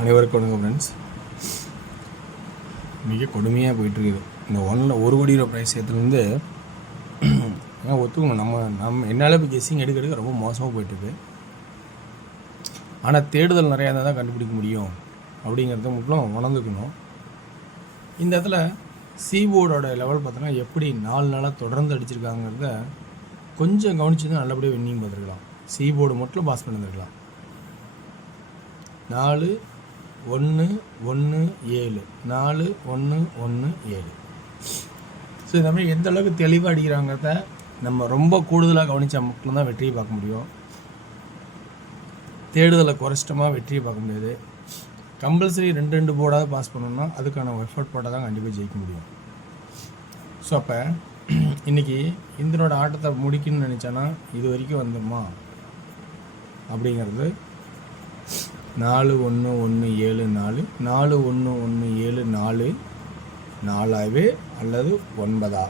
அனைவருக்கும் வணக்கம் ஃப்ரெண்ட்ஸ். மிக கொடுமையாக போயிட்டுருக்குது இந்த ஒரு கோடி ரூபா ப்ரைஸ் ஏற்றுலேருந்து. ஒத்துக்கணும், நம்ம என்னால் இப்போ கெஸ்ஸிங் எடுக்க ரொம்ப மோசமாக போயிட்டுருக்கு. ஆனால் தேடுதல் நிறையா இருந்தால் தான் கண்டுபிடிக்க முடியும் அப்படிங்கிறத மட்டும் உணர்ந்துக்கணும். இந்த இடத்துல சீபோர்டோட லெவல் பார்த்தோன்னா எப்படி 4 நாளாக தொடர்ந்து அடிச்சிருக்காங்கிறத கொஞ்சம் கவனிச்சு தான் நல்லபடியாக வின்னிங் பார்த்துருக்கலாம். சீபோர்டு மட்டும் பாஸ் பண்ணியிருந்துருக்கலாம். 4-1-1-7 4-1-1-7. ஸோ இந்த மாதிரி எந்த அளவுக்கு தெளிவாக அடிக்கிறாங்கிறத நம்ம ரொம்ப கூடுதலாக கவனித்தா மட்டும்தான் வெற்றியை பார்க்க முடியும். தேடுதலை குறைச்சிட்டமாக வெற்றியை பார்க்க முடியாது. கம்பல்சரி 2 போர்டாவது பாஸ் பண்ணணும்னா அதுக்கான எஃபர்ட் போட்டால் தான் கண்டிப்பாக ஜெயிக்க முடியும். ஸோ அப்போ இன்றைக்கி இந்தியனோட ஆட்டத்தை முடிக்கணும்னு நினச்சானா இது வரைக்கும் வந்துடுமா அப்படிங்கிறது 4-1-1-7 4-1-1-7 4 அல்லது 9.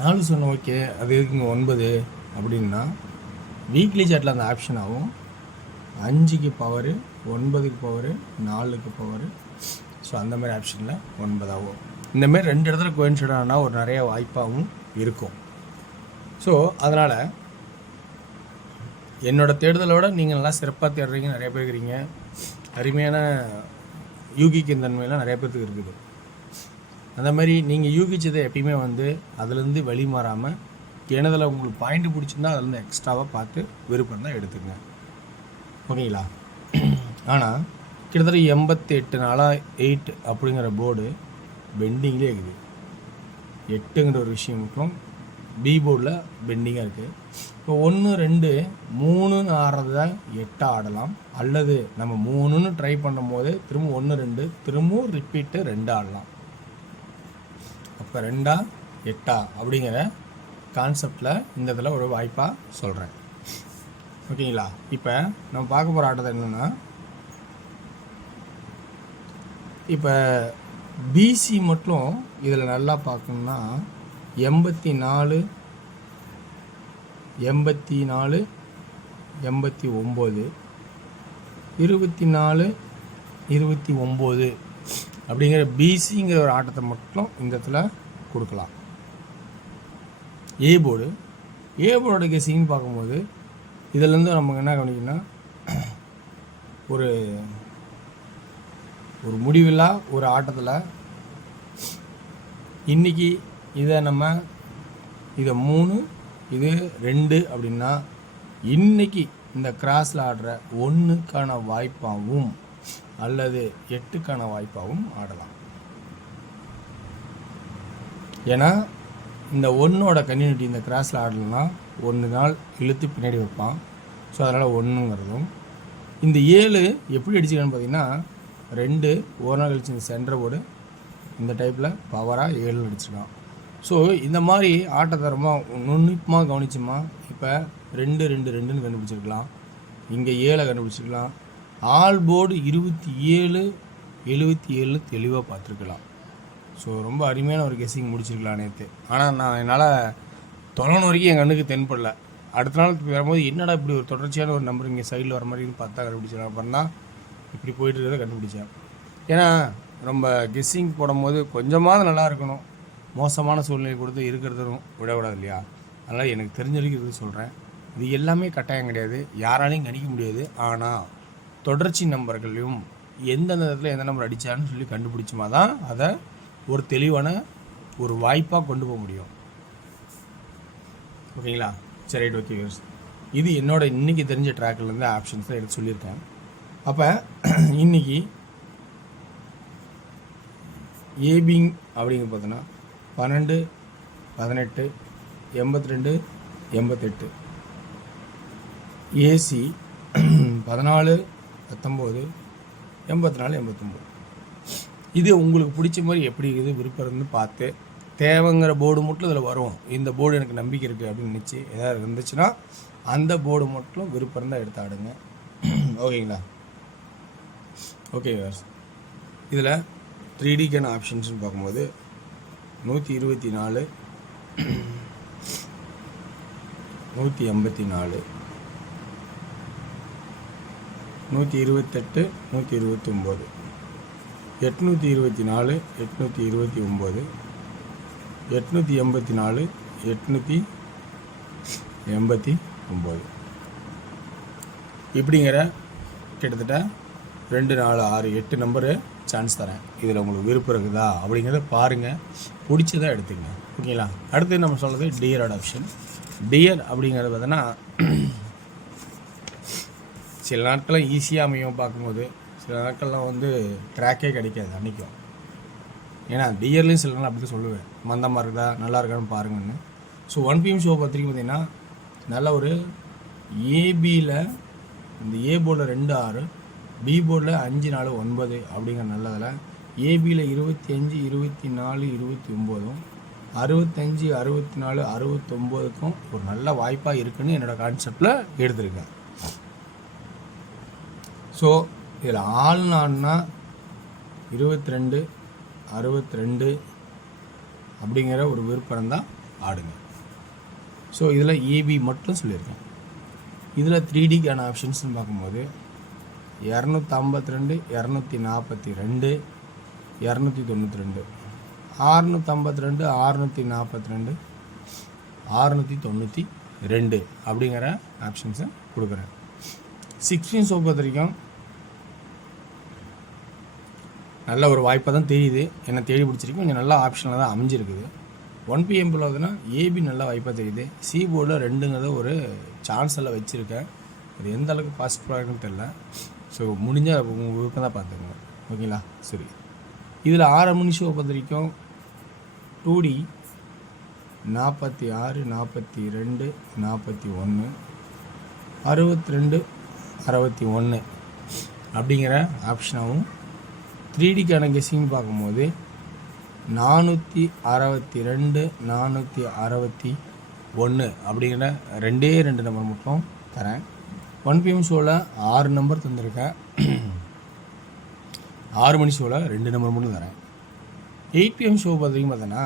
4 சொன்ன ஓகே, அது இருக்குங்க 9 அப்படின்னா வீக்லி சாட்டில் அந்த ஆப்ஷன் ஆகும். 5க்கு பவரு, 9க்கு பவரு, 4க்கு பவரு. ஸோ அந்த மாதிரி ஆப்ஷனில் 9 ஆகும். இந்தமாரி 2 இடத்துல கோயின்சைட் ஆனால் ஒரு நிறைய வாய்ப்பாகவும் இருக்கும். ஸோ அதனால் என்னோடய தேடுதலோடு நீங்கள் நல்லா சிறப்பாக தேடுறீங்க, நிறைய பேர் இருக்கிறீங்க. அருமையான யூகிக்கும் தன்மையெல்லாம் நிறைய பேருக்கு இருக்குது. அந்த மாதிரி நீங்கள் யூகிச்சதை எப்பயுமே அதுலேருந்து வெளி மாறாமல் எனதில் உங்களுக்கு பாயிண்ட் பிடிச்சிருந்தா அதுலேருந்து எக்ஸ்ட்ராவாக பார்த்து விருப்பம் தான் எடுத்துங்க. ஓகேங்களா? ஆனால் கிட்டத்தட்ட 88 நாளாக 8 அப்படிங்கிற போர்டு பெண்டிங்லேயே இருக்குது. 8ங்கிற ஒரு விஷயம் மட்டும் பி போர்டில் பெண்டிங்காக இருக்குது. இப்போ 1, 2, 3 ஆடுறத 8 ஆடலாம். அல்லது நம்ம 3ன்னு ட்ரை பண்ணும் போது திரும்ப 1, 2 திரும்பவும் ரிப்பீட்டு 2 ஆடலாம். அப்போ 2 8 அப்படிங்கிற கான்செப்டில் இந்த இதில் ஒரு வாய்ப்பாக சொல்கிறேன். ஓகேங்களா? இப்போ நம்ம பார்க்க போகிற ஆட்டத்தை என்னென்னா, இப்போ பிசி மட்டும் இதில் நல்லா பார்க்கணுன்னா 84 89 24 29 அப்படிங்கிற பிசிங்கிற ஒரு ஆட்டத்தை மட்டும் இந்த இடத்துல கொடுக்கலாம். ஏ போர்டோட கெஸிங்னு பார்க்கும்போது இதிலேருந்து நமக்கு என்ன கவனிக்கணும்னா, ஒரு முடிவில்லா ஒரு ஆட்டத்தில் இன்றைக்கி இதை 3 இது 2 அப்படின்னா இன்றைக்கி இந்த கிராஸில் ஆடுற 1க்கான வாய்ப்பாகவும் அல்லது 8க்கான வாய்ப்பாகவும் ஆடலாம். ஏன்னா இந்த 1ஓட கன்டினியூட்டி இந்த கிராஸில் ஆடலைன்னா 1 நாள் இழுத்து பின்னாடி வைப்பான். ஸோ அதனால் 1ங்கிறதும், இந்த 7 எப்படி அடிச்சுக்கன்னு பார்த்தீங்கன்னா 2 ஒரு நாள் கழிச்சு இந்த சென்டர் போர்டு இந்த டைப்பில் பவராக 7 அடிச்சிருக்கான். ஸோ இந்த மாதிரி ஆட்டத்தை ரொம்ப நுண்ணிப்பமாக கவனிச்சுமா இப்போ 2-2-2ன்னு கண்டுபிடிச்சிருக்கலாம். இங்கே 7 கண்டுபிடிச்சிருக்கலாம். ஆல் போர்டு 27-77 தெளிவாக பார்த்துருக்கலாம். ஸோ ரொம்ப அருமையான ஒரு கெஸ்ஸிங் முடிச்சிருக்கலாம் நேற்று. ஆனால் நான் என்னால் தொலைன வரைக்கும் என் கண்ணுக்கு தென்படல. அடுத்த நாள் வரும்போது என்னடா இப்படி ஒரு தொடர்ச்சியான ஒரு நம்பர் இங்கே சைடில் வர மாதிரின்னு பார்த்தா கண்டுபிடிச்சிடலாம். அப்புறம் தான் இப்படி போயிட்டு இருக்கிறத கண்டுபிடிச்சேன். ஏன்னா ரொம்ப கெஸ்ஸிங் போடும்போது கொஞ்சமாவது நல்லா இருக்கணும். மோசமான சூழ்நிலை கொடுத்து இருக்கிறதும் விடக்கூடாது இல்லையா? அதனால் எனக்கு தெரிஞ்ச வரைக்கும் இது சொல்கிறேன். இது எல்லாமே கட்டாயம் கிடையாது, யாராலையும் கணிக்க முடியாது. ஆனால் தொடர்ச்சி நம்பர்களையும் எந்தெந்த இடத்துல எந்த நம்பர் அடித்தான்னு சொல்லி கண்டுபிடிச்சோமா தான் அதை ஒரு தெளிவான ஒரு வாய்ப்பாக கொண்டு போக முடியும். ஓகேங்களா? சரி, ரைட், ஓகே. இது என்னோட இன்றைக்கி தெரிஞ்ச ட்ராக்லேருந்து ஆப்ஷன்ஸ் தான் எடுத்து சொல்லியிருக்கேன். அப்போ இன்றைக்கி ஏபிங் அப்படிங்க பார்த்தோன்னா 12 18 82 88, ஏசி 14 19 84 89. இது உங்களுக்கு பிடிச்ச மாதிரி எப்படி இருக்குது விருப்பம்னு பார்த்து தேவைங்கிற போர்டு மட்டும் இதில் வரும். இந்த போர்டு எனக்கு நம்பிக்கை இருக்குது அப்படின்னு நினச்சி எதாவது இருந்துச்சுன்னா அந்த போர்டு மட்டும் விருப்பம் இருந்தால் எடுத்து ஆடுங்க. ஓகேங்களா? ஓகே. இதில் 3Dக்கான ஆப்ஷன்ஸ்னு பார்க்கும்போது 124 184 128 129 824 829 884 889 இப்படிங்கிற கிட்டத்தட்ட 2 4 6 8 நம்பரு சான்ஸ் தரேன். இதில் உங்களுக்கு விருப்பம் இருக்குதா அப்படிங்கிறத பாருங்கள், பிடிச்சதாக எடுத்துக்கங்க. ஓகேங்களா? அடுத்து நம்ம சொல்கிறது டியரோட ஆப்ஷன். டியர் அப்படிங்கிறது பார்த்தோன்னா சில நாட்களில் ஈஸியாக அமையும் பார்க்கும்போது, சில நாட்கள்லாம் வந்து ட்ராக்கே கிடைக்காது அன்றைக்கும். ஏன்னா டியர்லேயும் சில நாள் அப்படி தான் சொல்லுவேன், மந்தமாக இருக்குதா நல்லா இருக்கான்னு பாருங்கன்னு. ஸோ 1 PM ஷோ பத்திரிக்கை பார்த்திங்கன்னா நல்ல ஒரு ஏபியில் இந்த ஏ போர்டில் 2 6 பி போர்டில் 5 4 9 அப்படிங்கிற நல்லதில் ஏபியில் 25 24 29 65 64 69க்கும் ஒரு நல்ல வாய்ப்பாக இருக்குன்னு என்னோடய கான்செப்டில் எடுத்திருக்கேன். ஸோ இதில் ஆள்நான்னா 22 62 அப்படிங்கிற ஒரு விருப்பம் தான் ஆடுங்க. ஸோ இதில் ஏபி மட்டும் சொல்லியிருக்கேன். இதில் 3Dக்கான ஆப்ஷன்ஸ்னு பார்க்கும்போது 252 242 292 652 642 692 அப்படிங்கிற ஆப்ஷன்ஸை கொடுக்குறேன். 16 ஷோ பொறுத்த வரைக்கும் நல்ல ஒரு வாய்ப்பாக தான் தெரியுது, என்ன தேடி பிடிச்சிருக்கு, கொஞ்சம் நல்ல ஆப்ஷனில் தான் அமைஞ்சிருக்குது. 1 PM போலதுன்னா ஏபி நல்ல வாய்ப்பாக தெரியுது. சி போர்டில் 2ங்கிறத ஒரு சான்ஸ் எல்லாம் வச்சுருக்கேன். அது எந்த அளவுக்கு பாசிட்டிவாக இருக்குன்னு தெரில. ஸோ முடிஞ்சால் உங்கள் விருப்பம் தான் பார்த்துக்கோங்க. ஓகேங்களா? சரி, இதில் 6 மணி ஷோ பொறுத்த வரைக்கும் 2D 46 42 41 62 61 அப்படிங்கிற ஆப்ஷனாகவும் 3Dக்கான கெஸ்ஸிங் பார்க்கும்போது 462 461 அப்படிங்கிற 2 நம்பர் மட்டும் தரேன். 1 PM ஷோவில் 6 நம்பர் தந்திருக்கேன். 6 மணி ஷோவில் 2 நம்பர் மட்டும் தரேன். 8 PM ஷோ பார்த்தீங்கன்னா பார்த்தோன்னா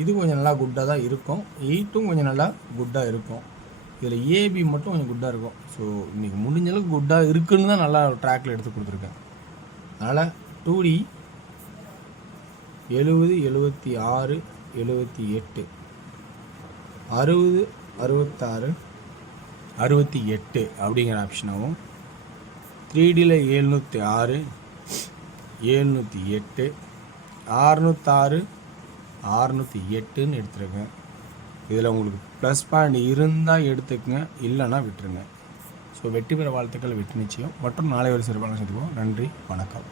இது கொஞ்சம் நல்லா குட்டாக தான் இருக்கும். 8ம் கொஞ்சம் நல்லா குட்டாக இருக்கும். இதில் ஏபி மட்டும் கொஞ்சம் குட்டாக இருக்கும். ஸோ இன்றைக்கி முடிஞ்ச அளவுக்கு குட்டாக இருக்குன்னு தான் நல்லா ட்ராக்கில் எடுத்து கொடுத்துருக்கேன். அதனால் 2D 70 76 78 60 66 68 அப்படிங்கிற ஆப்ஷனாகவும் 3Dயில் 706 708 606 608ன்னு எடுத்துருக்கேன். இதில் உங்களுக்கு ப்ளஸ் பாயிண்ட் இருந்தால் எடுத்துக்கங்க, இல்லைன்னா விட்டுருங்க. ஸோ வெற்றி பெற வாழ்த்துக்கள், வெற்றி நிச்சயம். மற்றும் நாளை ஒரு சிறப்பான சந்திப்போம். நன்றி, வணக்கம்.